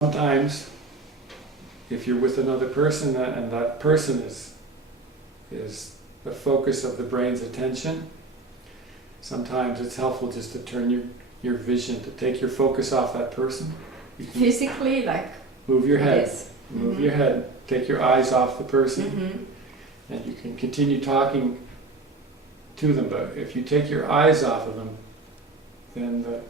Sometimes, if you're with another person and that person is the focus of the brain's attention, sometimes it's helpful just to turn your vision, to take your focus off that person. You can Physically, like move your head, this. move your head, take your eyes off the person, Mm-hmm. and you can continue talking to them. But if you take your eyes off of them, then the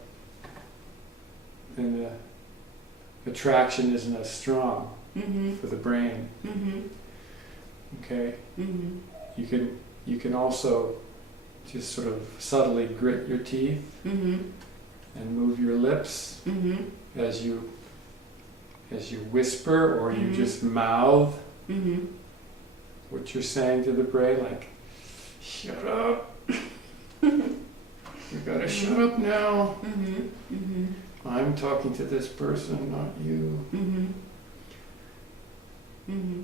attraction isn't as strong Mm-hmm. for the brain. Mm-hmm. Okay, Mm-hmm. you can also just sort of subtly grit your teeth Mm-hmm. and move your lips Mm-hmm. as you whisper, or you Mhm. just mouth Mm-hmm. what you're saying to the brain, like, shut up, you gotta shut up now, Mm-hmm. Mm-hmm. I'm talking to this person, not you. Mm-hmm. Mm-hmm.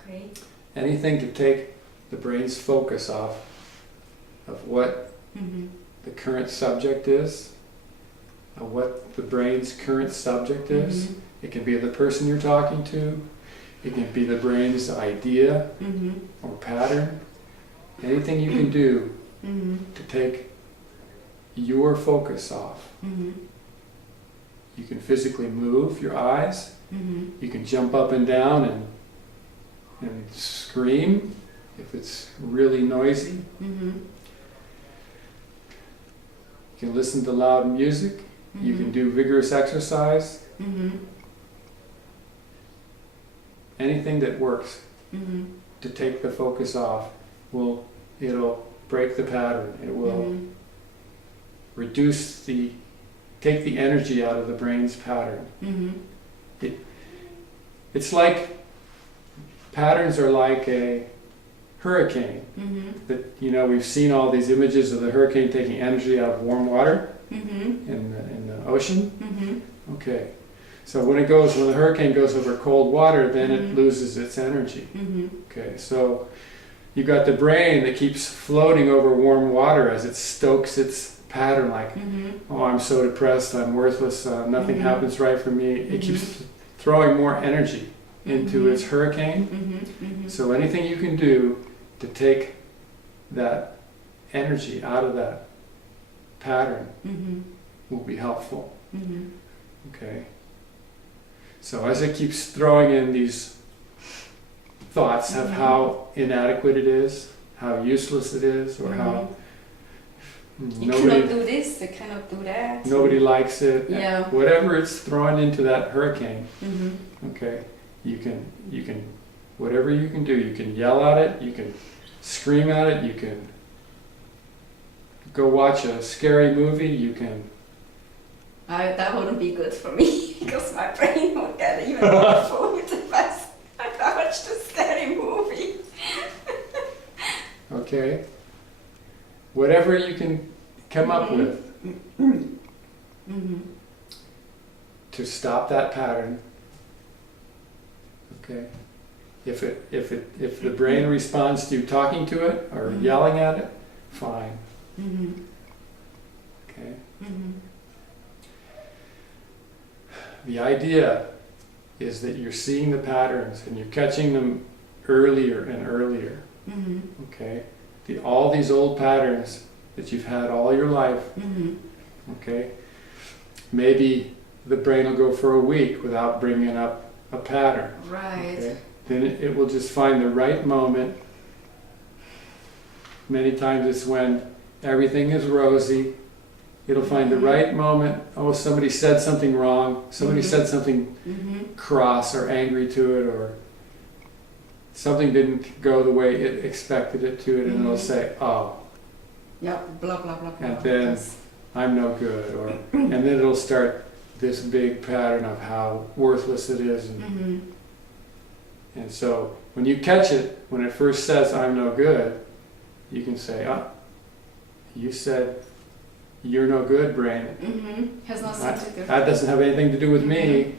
Okay. Anything to take the brain's focus off of what Mm-hmm. the current subject is, of what the brain's current subject is. Mm-hmm. It can be the person you're talking to, it can be the brain's idea Mm-hmm. or pattern. Anything you can do Mm-hmm. to take your focus off. Mm-hmm. You can physically move your eyes, Mm-hmm. you can jump up and down and scream if it's really noisy. Mm-hmm. You can listen to loud music, you can do vigorous exercise, Mm-hmm. anything that works Mm-hmm. to take the focus off it'll break the pattern. It will Mm-hmm. take the energy out of the brain's pattern. Mm-hmm. It's like, patterns are like a hurricane. Mm-hmm. That, we've seen all these images of the hurricane taking energy out of warm water Mm-hmm. in the ocean. Mm-hmm. Okay, so when the hurricane goes over cold water, then it Mhm. loses its energy. Mm-hmm. Okay, so you got the brain that keeps floating over warm water as it stokes its pattern, like, Mm-hmm. oh, I'm so depressed, I'm worthless, nothing Mhm. happens right for me. It Mhm. keeps throwing more energy into Mhm. its hurricane. Mm-hmm. Mm-hmm. So anything you can do to take that energy out of that pattern Mm-hmm. will be helpful. Mm-hmm. Okay. So as it keeps throwing in these thoughts of Mhm. how inadequate it is, how useless it is, or how You cannot nobody do this, you cannot do that. nobody likes it, Yeah. whatever it's throwing into that hurricane, Mm-hmm. okay, you can whatever you can do, you can yell at it, you can scream at it, you can go watch a scary movie, you can That wouldn't be good for me because my brain would get even more food if I watched a scary movie. okay, whatever you can come up Mhm. with Mm-hmm. to stop that pattern. Okay, if the brain responds to you talking to it or Mhm. yelling at it, fine. Mm-hmm. Okay, Mm-hmm. the idea is that you're seeing the patterns and you're catching them earlier and earlier. Mm-hmm. Okay, all these old patterns that you've had all your life. Mm-hmm. Okay, maybe the brain will go for a week without bringing up a pattern. Right. Okay? Then it will just find the right moment. Many times it's when everything is rosy. It'll find the right moment. Oh, somebody said something wrong. Somebody Mhm. said something Mm-hmm. cross or angry to it, or something didn't go the way it expected it to, and it'll Mhm. say, oh, Yeah, blah, blah, blah, blah. And then- Yes. I'm no good, or and then it'll start this big pattern of how worthless it is, Mm-hmm. and so when you catch it, when it first says I'm no good, you can say, you said you're no good, brain. Mm-hmm. Has nothing to do. That doesn't have anything to do with me.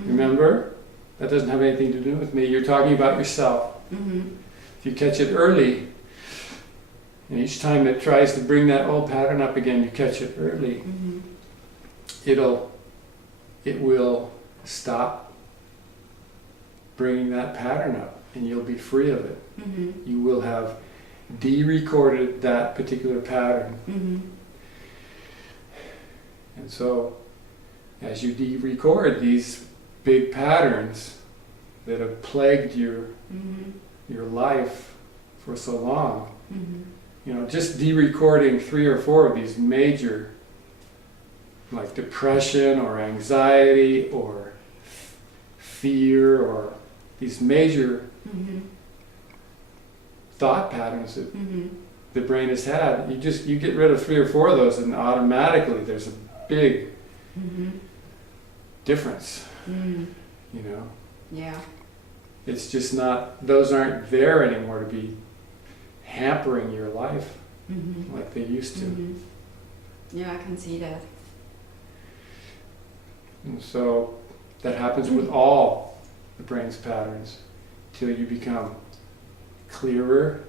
Mhm. Remember? That doesn't have anything to do with me. You're talking about yourself. Mm-hmm. If you catch it early, And each time it tries to bring that old pattern up again, you catch it early, Mm-hmm. it will stop bringing that pattern up, and you'll be free of it. Mm-hmm. You will have de-recorded that particular pattern. Mm-hmm. And so, as you de-record these big patterns that have plagued your life for so long, you know, just de-recording 3 or 4 of these major, like depression or anxiety or fear or these major thought patterns that the brain has had, you get rid of 3 or 4 of those, and automatically there's a big difference. You know, Yeah. it's just not; those aren't there anymore to be hampering your life like they used to. Yeah, I can see that. And so that happens with all the brain's patterns till you become clearer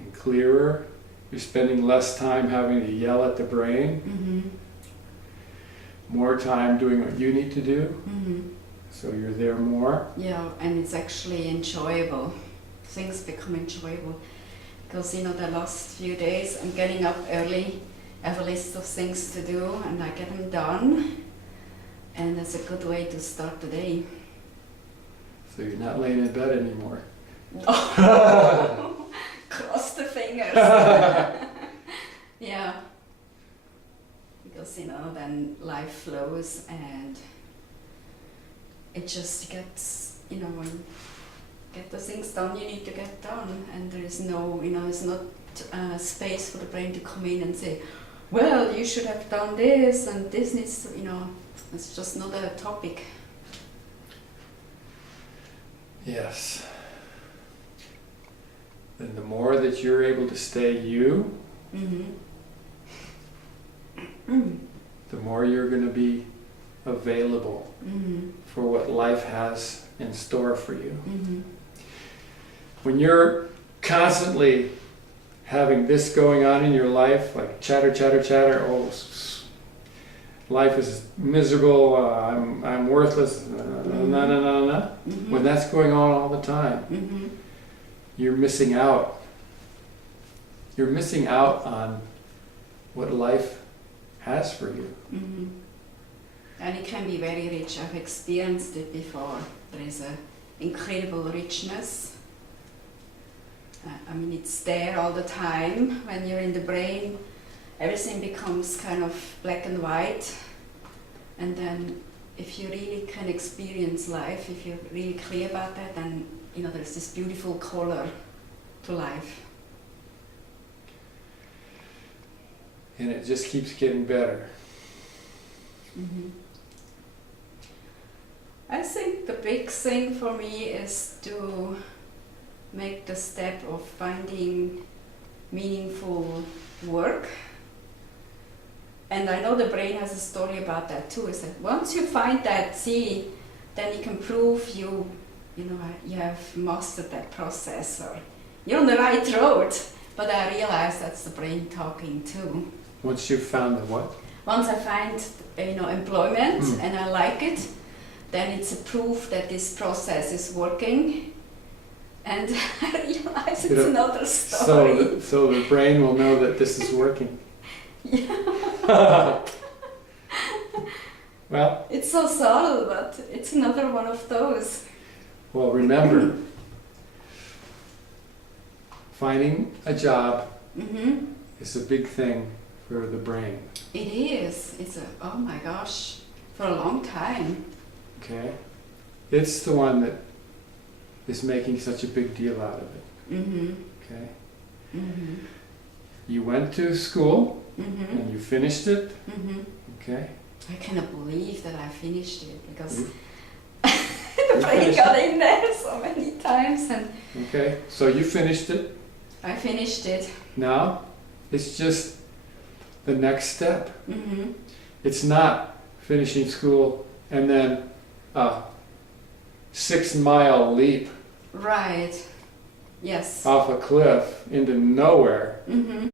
and clearer. You're spending less time having to yell at the brain, more time doing what you need to do, so you're there more. Yeah, and it's actually enjoyable. Things become enjoyable. Because, you know, the last few days I'm getting up early, I have a list of things to do, and I get them done. And it's a good way to start the day. So you're not laying in bed anymore. Cross the fingers. Yeah. Because, you know, then life flows and it just gets, you know, when you get the things done you need to get done, and there is no, you know, there's not space for the brain to come in and say, well, you should have done this and this needs to, you know, it's just not a topic. Yes. Then the more that you're able to stay you, the more you're going to be available for what life has in store for you. When you're constantly having this going on in your life, like chatter, chatter, chatter, life is miserable, I'm worthless, when that's going on all the time, you're missing out. You're missing out on what life has for you. And it can be very rich. I've experienced it before. There is an incredible richness. I mean, it's there all the time. When you're in the brain, everything becomes kind of black and white. And then if you really can experience life, if you're really clear about that, then, you know, there's this beautiful color to life. And it just keeps getting better. I think the big thing for me is to make the step of finding meaningful work. And I know the brain has a story about that too, is that once you find that, then you can prove you have mastered that process, or you're on the right road. But I realize that's the brain talking too. Once you've found the what? Once I find, employment and I like it, then it's a proof that this process is working, and I realize it's another story. So the brain will know that this is working. Yeah. Well, it's so subtle, but it's another one of those. Well, remember, finding a job is a big thing for the brain. It is. Oh my gosh, for a long time. Okay? It's the one that is making such a big deal out of it. Okay? You went to school and you finished it. Okay? I cannot believe that I finished it, because the brain got in there so many times. And okay, so you finished it. I finished it. Now, it's just the next step. It's not finishing school and then a 6-mile leap. Right. Yes. off a cliff into nowhere. Mm-hmm.